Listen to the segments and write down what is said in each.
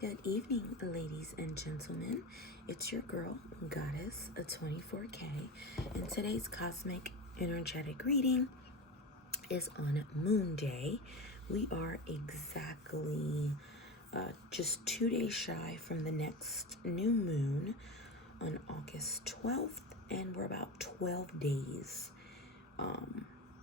Good evening, ladies and gentlemen. It's your girl, Goddess, a 24K, and today's cosmic energetic reading is on Moonday. We are exactly just 2 days shy from the next new moon on August 12th, and we're about 12 days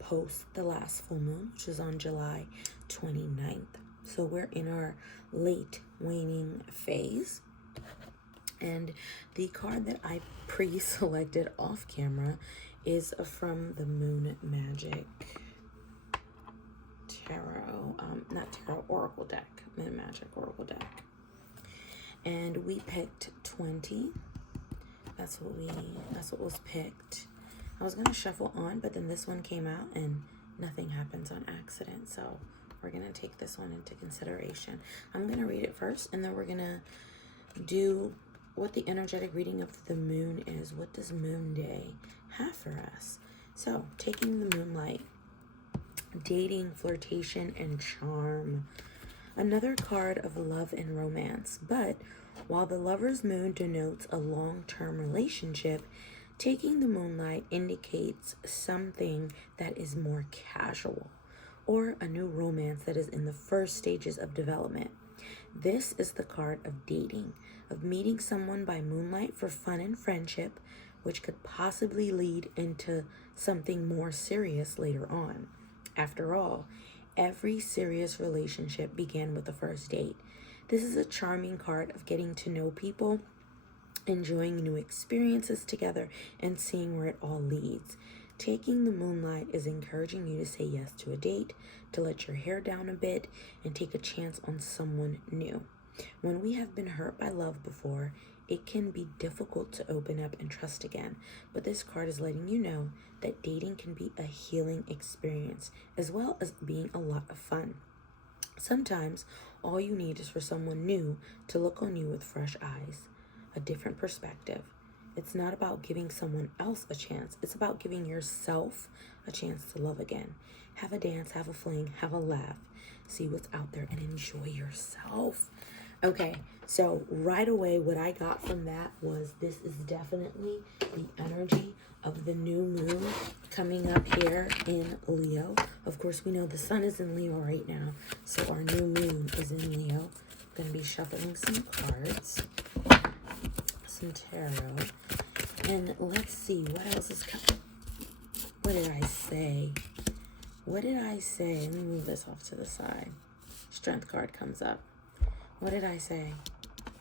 post the last full moon, which is on July 29th. So we're in our late waning phase. And the card that I pre-selected off camera is from the Moon Magic Tarot, not Tarot, Oracle deck, Moon Magic Oracle deck. And we picked 20. That's what was picked. I was gonna shuffle on, but then this one came out and nothing happens on accident. So we're gonna take this one into consideration. I'm gonna read it first, and then we're gonna do what the energetic reading of the moon is. What does Moonday have for us? So, taking the moonlight, dating, flirtation, and charm. Another card of love and romance. But while the lover's moon denotes a long-term relationship, taking the moonlight indicates something that is more casual, or a new romance that is in the first stages of development. This is the card of dating, of meeting someone by moonlight for fun and friendship, which could possibly lead into something more serious later on. After all, every serious relationship began with a first date. This is a charming card of getting to know people, enjoying new experiences together, and seeing where it all leads. Taking the moonlight is encouraging you to say yes to a date, to let your hair down a bit, and take a chance on someone new. When we have been hurt by love before, it can be difficult to open up and trust again. But this card is letting you know that dating can be a healing experience, as well as being a lot of fun. Sometimes all you need is for someone new to look on you with fresh eyes, a different perspective. It's not about giving someone else a chance. It's about giving yourself a chance to love again. Have a dance, have a fling, have a laugh. See what's out there and enjoy yourself. Okay, so right away what I got from that was this is definitely the energy of the new moon coming up here in Leo. Of course, we know the sun is in Leo right now, so our new moon is in Leo. I'm going to be shuffling some cards, some tarot, and let's see what else is coming. What did I say? Let me move this off to the side. Strength card comes up. What did I say?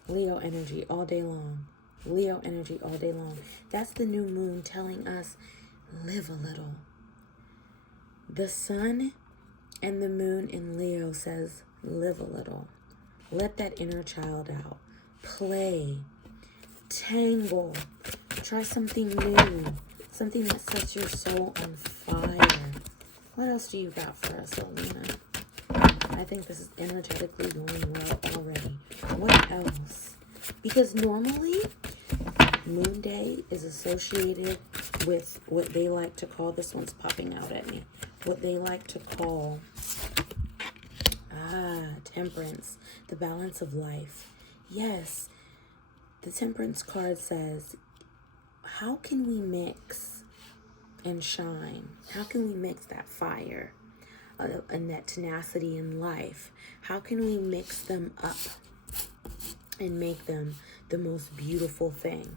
Leo energy all day long. Leo energy all day long. That's the new moon telling us, live a little. The sun and the moon in Leo says, live a little. Let that inner child out. Play. Tangle. Try something new. Something that sets your soul on fire. What else do you got for us, Alina? I think this is energetically going well already. What else? Because normally, Moonday is associated with what they like to call, this one's popping out at me, what they like to call, temperance, the balance of life. Yes, the temperance card says, how can we mix and shine? How can we mix that fire and that tenacity in life? How can we mix them up and make them the most beautiful thing?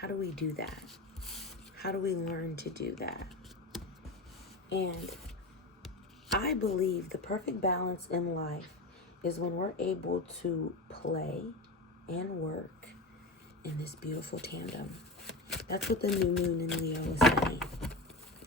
How do we do that? How do we learn to do that? And I believe the perfect balance in life is when we're able to play and work in this beautiful tandem. That's what the new moon in Leo is saying.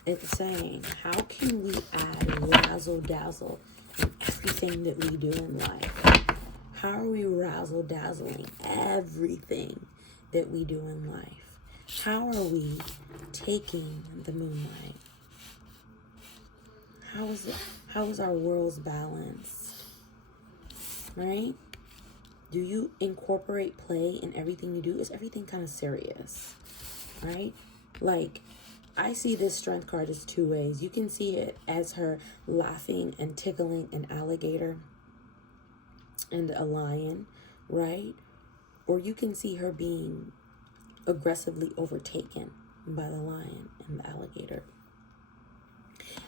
It's saying, how can we add razzle dazzle in everything that we do in life? How are we razzle dazzling everything that we do in life? How are we taking the moonlight? How is our worlds balanced? Right? Do you incorporate play in everything you do? Is everything kind of serious? Right? Like, I see this strength card as two ways. You can see it as her laughing and tickling an alligator and a lion, right? Or you can see her being aggressively overtaken by the lion and the alligator.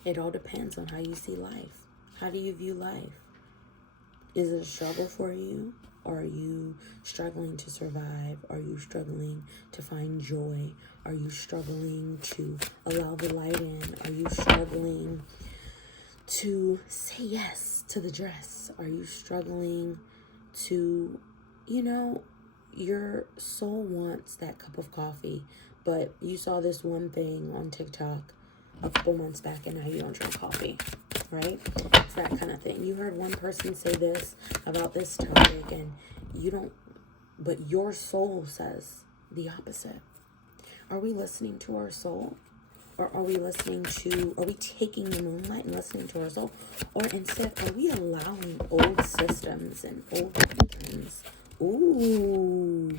It all depends on how you see life. How do you view life? Is it a struggle for you? Are you struggling to survive? Are you struggling to find joy? Are you struggling to allow the light in? Are you struggling to say yes to the dress? Are you struggling to, your soul wants that cup of coffee, but you saw this one thing on TikTok a couple months back and now you don't drink coffee, right? It's that kind of thing. You heard one person say this about this topic and you don't, but your soul says the opposite. Are we listening to our soul? Or are we taking the moonlight and listening to our soul? Or instead, are we allowing old systems and old patterns? Ooh,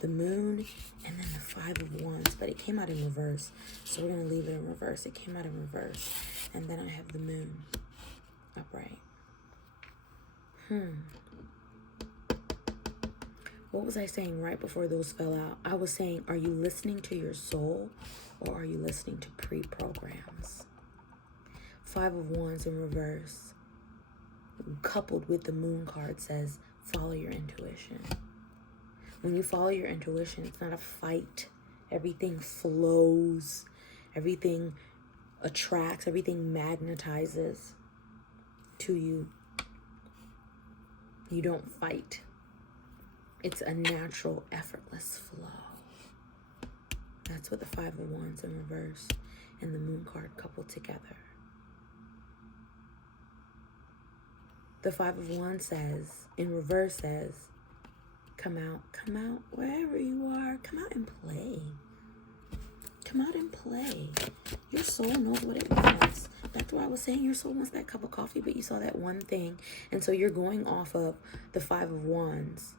the moon and then the 5 of Wands, but it came out in reverse. So we're going to leave it in reverse. It came out in reverse. And then I have the moon upright. What was I saying right before those fell out? I was saying, are you listening to your soul or are you listening to pre-programs? 5 of Wands in reverse, coupled with the moon card, says, follow your intuition. When you follow your intuition, it's not a fight. Everything flows. Everything attracts. Everything magnetizes to you. You don't fight. It's a natural, effortless flow. That's what the 5 of Wands in reverse and the moon card coupled together. The 5 of Wands says, in reverse says, come out, wherever you are, come out and play. Come out and play. Your soul knows what it wants. That's why I was saying your soul wants that cup of coffee, but you saw that one thing. And so you're going off of the 5 of Wands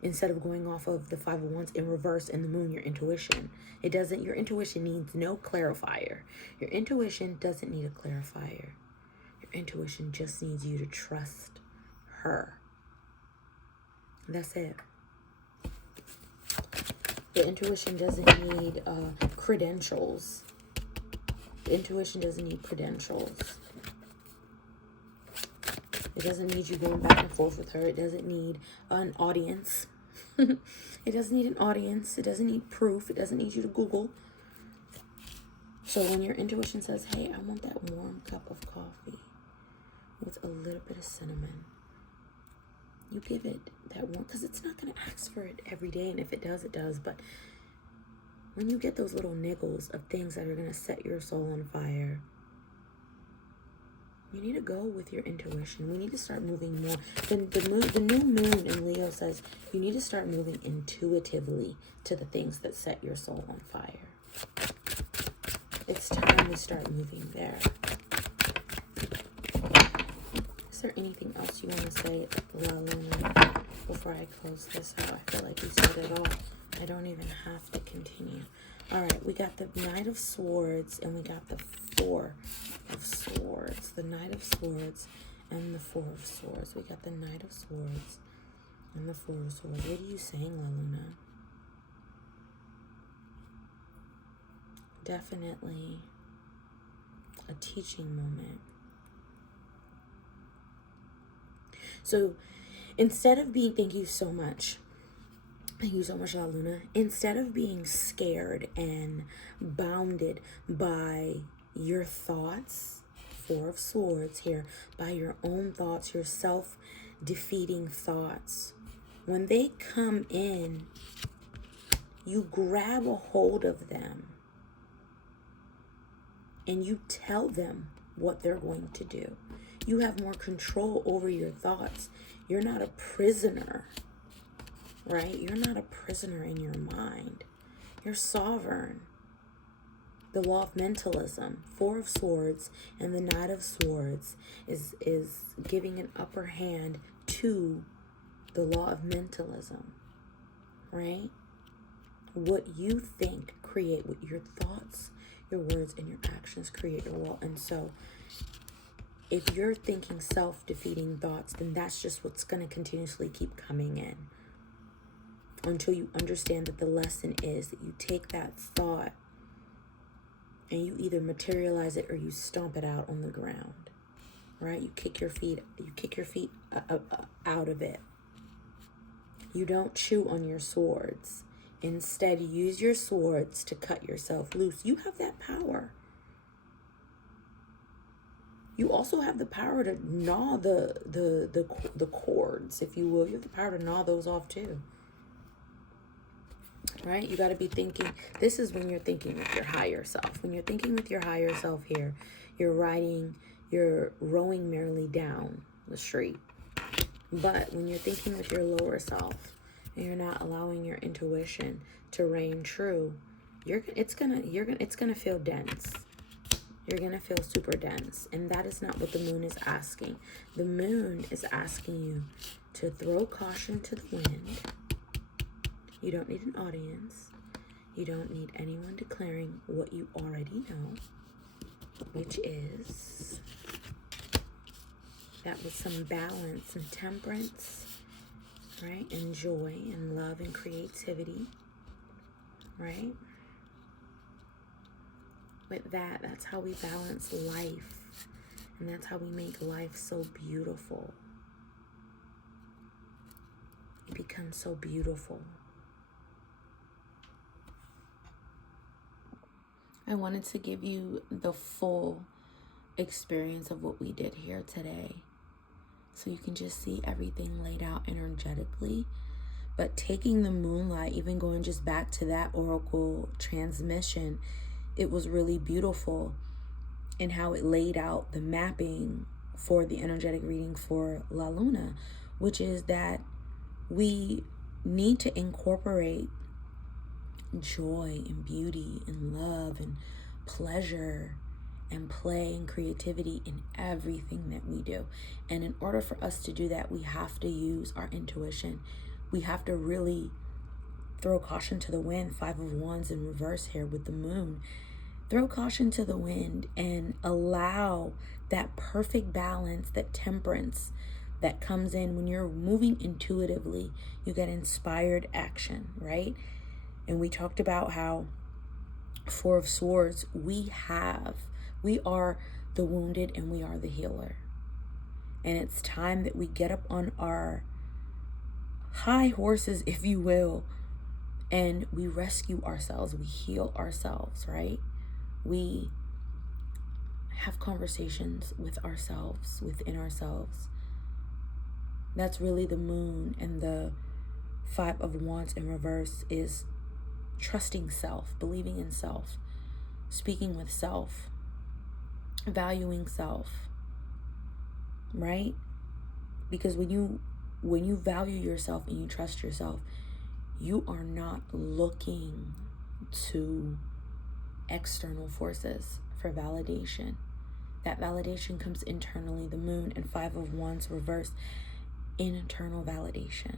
instead of going off of the 5 of Wands in reverse and the moon, your intuition. Your intuition needs no clarifier. Your intuition doesn't need a clarifier. Your intuition just needs you to trust her. That's it. The intuition doesn't need credentials. The intuition doesn't need credentials. It doesn't need you going back and forth with her. It doesn't need an audience. It doesn't need an audience. It doesn't need proof. It doesn't need you to Google. So when your intuition says, hey, I want that warm cup of coffee with a little bit of cinnamon, you give it that one, because it's not going to ask for it every day. And if it does, it does. But when you get those little niggles of things that are going to set your soul on fire, you need to go with your intuition. We need to start moving more. The new moon in Leo says you need to start moving intuitively to the things that set your soul on fire. It's time we start moving there. Is there anything else you want to say, La Luna, before I close this out? I feel like we said it all. I don't even have to continue. All right, we got the Knight of Swords and we got the 4 of Swords. The Knight of Swords and the 4 of Swords. We got the Knight of Swords and the 4 of Swords. What are you saying, La Luna? Definitely a teaching moment. So instead of being, thank you so much, La Luna. Instead of being scared and bounded by your thoughts, 4 of Swords here, by your own thoughts, your self-defeating thoughts, when they come in, you grab a hold of them and you tell them what they're going to do. You have more control over your thoughts. You're not a prisoner, right? You're not a prisoner in your mind. You're sovereign. The law of mentalism, 4 of Swords and the Knight of Swords is giving an upper hand to the law of mentalism, right? What you think create what your thoughts, your words, and your actions create your world. And so if you're thinking self-defeating thoughts, then that's just what's going to continuously keep coming in until you understand that the lesson is that you take that thought and you either materialize it or you stomp it out on the ground, right? You kick your feet out of it. You don't chew on your swords. Instead, you use your swords to cut yourself loose. You have that power. You also have the power to gnaw the cords, if you will. You have the power to gnaw those off too. Right? You got to be thinking. This is when you're thinking with your higher self. When you're thinking with your higher self here, you're rowing merrily down the street. But when you're thinking with your lower self and you're not allowing your intuition to reign true, it's gonna feel dense. You're gonna feel super dense, and that is not what the moon is asking. The moon is asking you to throw caution to the wind. You don't need an audience. You don't need anyone declaring what you already know, which is that with some balance and temperance, right? And joy and love and creativity, right? With that's how we balance life. And that's how we make life so beautiful. It becomes so beautiful. I wanted to give you the full experience of what we did here today, so you can just see everything laid out energetically. But taking the moonlight, even going just back to that oracle transmission, it was really beautiful in how it laid out the mapping for the energetic reading for La Luna, which is that we need to incorporate joy and beauty and love and pleasure and play and creativity in everything that we do. And in order for us to do that, we have to use our intuition. We have to really throw caution to the wind. 5 of Wands in reverse here with the moon. Throw caution to the wind and allow that perfect balance, that temperance that comes in when you're moving intuitively. You get inspired action, right? And we talked about how 4 of Swords, we are the wounded and we are the healer. And it's time that we get up on our high horses, if you will, and we rescue ourselves, we heal ourselves, right? We have conversations with ourselves, within ourselves. That's really the moon, and the 5 of Wands in reverse is trusting self, believing in self, speaking with self, valuing self, right? Because when you value yourself and you trust yourself, you are not looking to external forces for validation. That validation comes internally. The moon and 5 of Wands reverse, internal validation.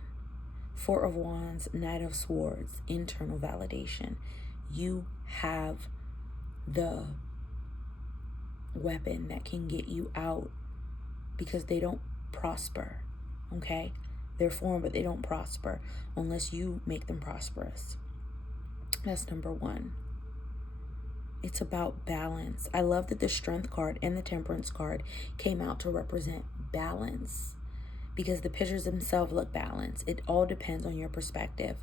4 of Wands, Knight of Swords, internal validation. You have the weapon that can get you out, because they don't prosper, okay? They're formed, but they don't prosper unless you make them prosperous. That's number 1. It's about balance. I love that the Strength card and the Temperance card came out to represent balance, because the pictures themselves look balanced. It all depends on your perspective.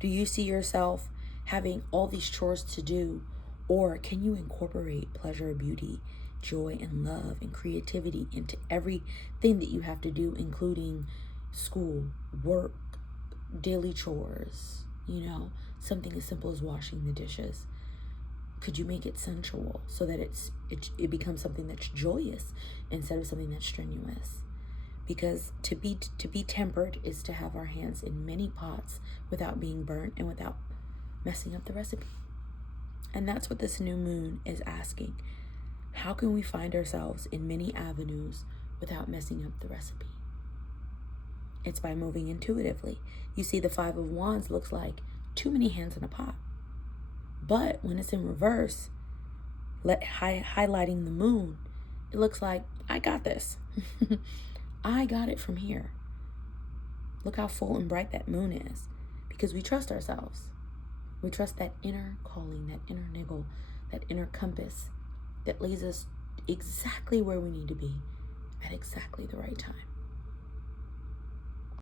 Do you see yourself having all these chores to do, or can you incorporate pleasure, beauty, joy, and love and creativity into everything that you have to do, including school, work, daily chores, something as simple as washing the dishes? Could you make it sensual so that it becomes something that's joyous instead of something that's strenuous? Because to be tempered is to have our hands in many pots without being burnt and without messing up the recipe. And that's what this new moon is asking. How can we find ourselves in many avenues without messing up the recipe? It's by moving intuitively. You see, the 5 of Wands looks like too many hands in a pot. But when it's in reverse, highlighting the moon, it looks like, I got this. I got it from here. Look how full and bright that moon is, because we trust ourselves. We trust that inner calling, that inner niggle, that inner compass that leads us exactly where we need to be at exactly the right time.